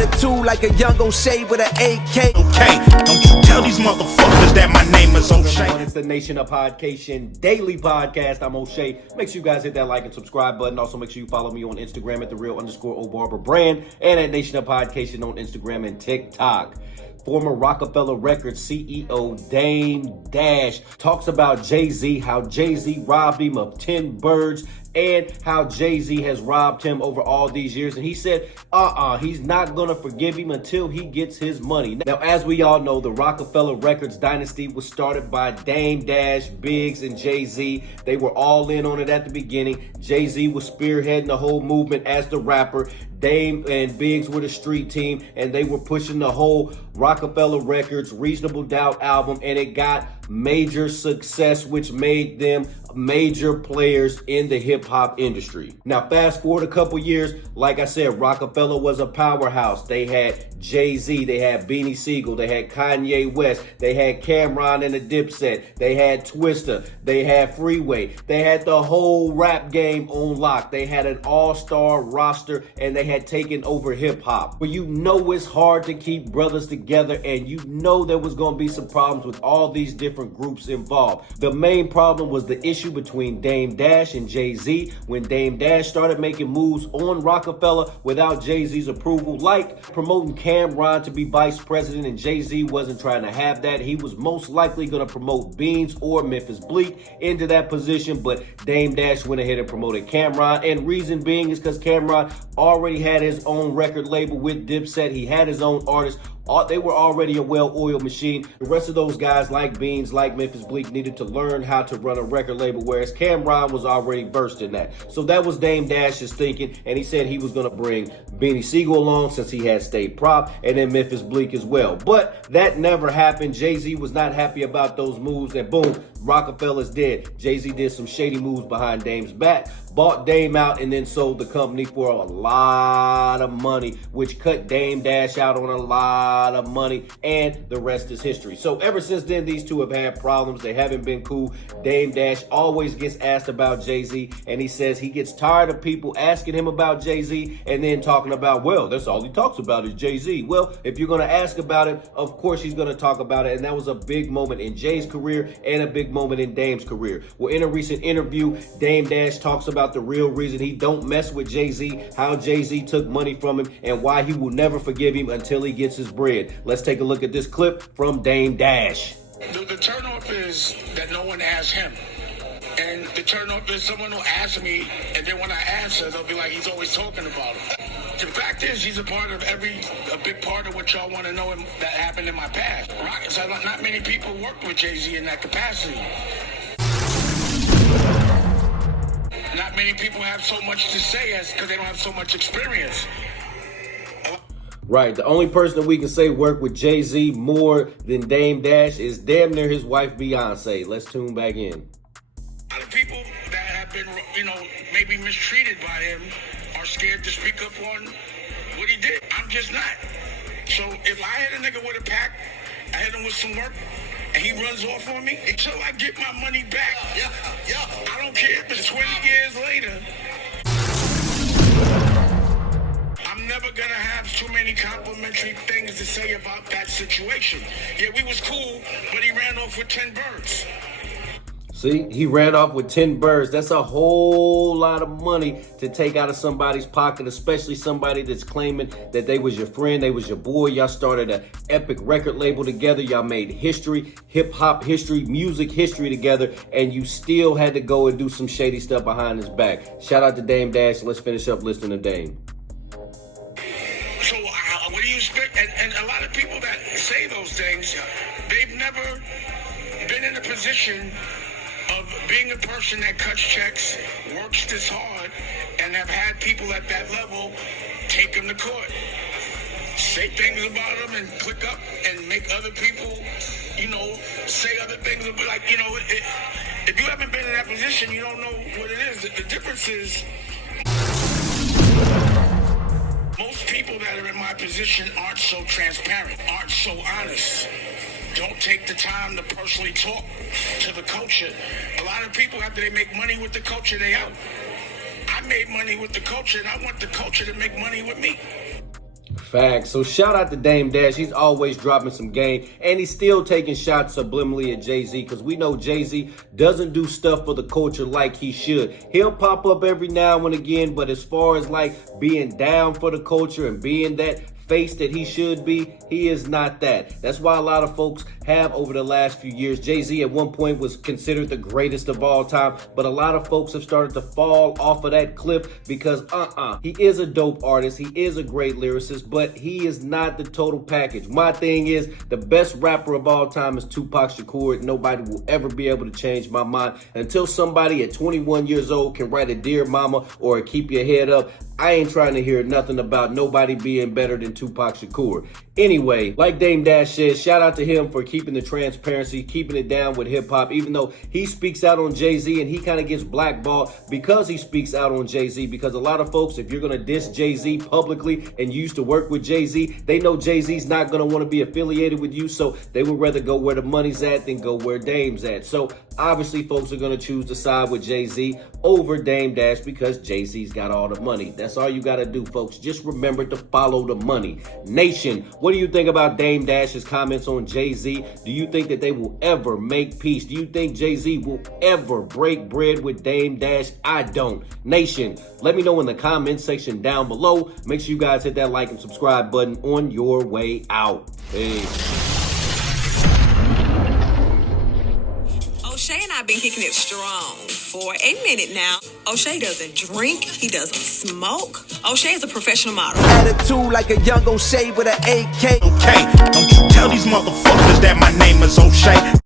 it too, like a young O'Shea with an AK. Okay, don't you tell these motherfuckers that my name is O'Shea. It's the Nation of Podcation Daily Podcast. I'm O'Shea. Make sure you guys hit that like and subscribe button. Also, make sure you follow me on Instagram at @the_real_O'Barber brand and at Nation of Podcation on Instagram and TikTok. Former Rockefeller Records CEO Dame Dash talks about Jay-Z, how Jay-Z robbed him of 10 birds, and how Jay-Z has robbed him over all these years. And he said, he's not going to forgive him until he gets his money. Now, as we all know, the Rockefeller Records dynasty was started by Dame Dash, Biggs, and Jay-Z. They were all in on it at the beginning. Jay-Z was spearheading the whole movement as the rapper. Dame and Biggs were the street team, and they were pushing the whole Rockefeller Records Reasonable Doubt album, and it got major success, which made them major players in the hip-hop industry. Now, fast forward a couple years, like I said, Rockefeller was a powerhouse. They had Jay-Z, they had Beanie Siegel, they had Kanye West, they had Cameron and the Dipset, they had Twista, they had Freeway, they had the whole rap game on lock. They had an all-star roster, and they had taken over hip-hop. But you know it's hard to keep brothers together, and you know there was going to be some problems with all these different groups involved. The main problem was the issue between Dame Dash and Jay-Z. When Dame Dash started making moves on Rockefeller without Jay-Z's approval, like promoting Cameron to be vice president, and Jay-Z wasn't trying to have that. He was most likely going to promote Beans or Memphis Bleek into that position, but Dame Dash went ahead and promoted Cameron, and reason being is because Cameron already had his own record label with Dipset. He had his own artists. They were already a well-oiled machine. The rest of those guys, like Beans, like Memphis Bleek, needed to learn how to run a record label, whereas Cameron was already versed in that. So that was Dame Dash's thinking, and he said he was going to bring Beanie Siegel along since he had State Prop, and then Memphis Bleek as well. But that never happened. Jay-Z was not happy about those moves, and boom, Rockefeller's dead. Jay-Z did some shady moves behind Dame's back, bought Dame out, and then sold the company for a lot of money, which cut Dame Dash out on a lot of money, and the rest is history. So ever since then, these two have had problems. They haven't been cool. Dame Dash always gets asked about Jay-Z, and he says he gets tired of people asking him about Jay-Z and then talking about, well, that's all he talks about is Jay-Z. Well, if you're going to ask about it, of course he's going to talk about it, and that was a big moment in Jay's career and a big moment in Dame's career. Well, in a recent interview, Dame Dash talks about the real reason he don't mess with Jay-Z, how Jay-Z took money from him, and why he will never forgive him until he gets his bread. Let's take a look at this clip from Dame Dash. The turnoff is that no one asked him. And the turnoff is someone will ask me, and then when I answer, they'll be like, he's always talking about him. The fact is, he's a part of a big part of what y'all want to know that happened in my past. So not many people worked with Jay-Z in that capacity. Not many people have so much to say because they don't have so much experience. Right, the only person that we can say worked with Jay-Z more than Dame Dash is damn near his wife Beyonce. Let's tune back in. A lot of people that have been, maybe mistreated by him are scared to speak up on what he did. I'm just not. So if I hit a nigga with a pack, I hit him with some work, and he runs off on me until I get my money back. I don't care if it's 20 years later. I'm never gonna have too many complimentary things to say about that situation. Yeah, we was cool, but he ran off with 10 birds. See, he ran off with 10 birds. That's a whole lot of money to take out of somebody's pocket, especially somebody that's claiming that they was your friend, they was your boy. Y'all started an epic record label together. Y'all made history, hip-hop history, music history together, and you still had to go and do some shady stuff behind his back. Shout out to Dame Dash. Let's finish up listening to Dame. So what do you expect? And a lot of people that say those things, they've never been in a position of being a person that cuts checks, works this hard, and have had people at that level take them to court, say things about them, and click up and make other people, say other things. Like, if you haven't been in that position, you don't know what it is. The difference is most people that are in my position aren't so transparent, aren't so honest. Don't take the time to personally talk to the culture. A lot of people, after they make money with the culture, they out. I made money with the culture, and I want the culture to make money with me. Facts. So shout out to Dame Dash. He's always dropping some game, and he's still taking shots subliminally at Jay-Z, because we know Jay-Z doesn't do stuff for the culture like he should. He'll pop up every now and again, but as far as like being down for the culture and being that face that he should be, he is not that. That's why a lot of folks have over the last few years. Jay-Z at one point was considered the greatest of all time, but a lot of folks have started to fall off of that cliff because he is a dope artist, he is a great lyricist, but he is not the total package. My thing is, the best rapper of all time is Tupac Shakur. Nobody will ever be able to change my mind. Until somebody at 21 years old can write a Dear Mama or a Keep Your Head Up, I ain't trying to hear nothing about nobody being better than Tupac Shakur. Anyway, like Dame Dash said, shout out to him for keeping the transparency, keeping it down with hip hop, even though he speaks out on Jay-Z and he kind of gets blackballed because he speaks out on Jay-Z. Because a lot of folks, if you're going to diss Jay-Z publicly and you used to work with Jay-Z, they know Jay-Z's not going to want to be affiliated with you, so they would rather go where the money's at than go where Dame's at. So obviously folks are going to choose to side with Jay-Z over Dame Dash because Jay-Z's got all the money. That's all you got to do, folks. Just remember to follow the money. Nation, what do you think about Dame Dash's comments on Jay-Z? Do you think that they will ever make peace? Do you think Jay-Z will ever break bread with Dame Dash? I don't. Nation, let me know in the comment section down below. Make sure you guys hit that like and subscribe button on your way out. Peace. O'Shea and I have been kicking it strong for a minute now. O'Shea doesn't drink, he doesn't smoke. O'Shea is a professional model. Attitude like a young O'Shea with an AK. Okay, don't you tell these motherfuckers that my name is O'Shea.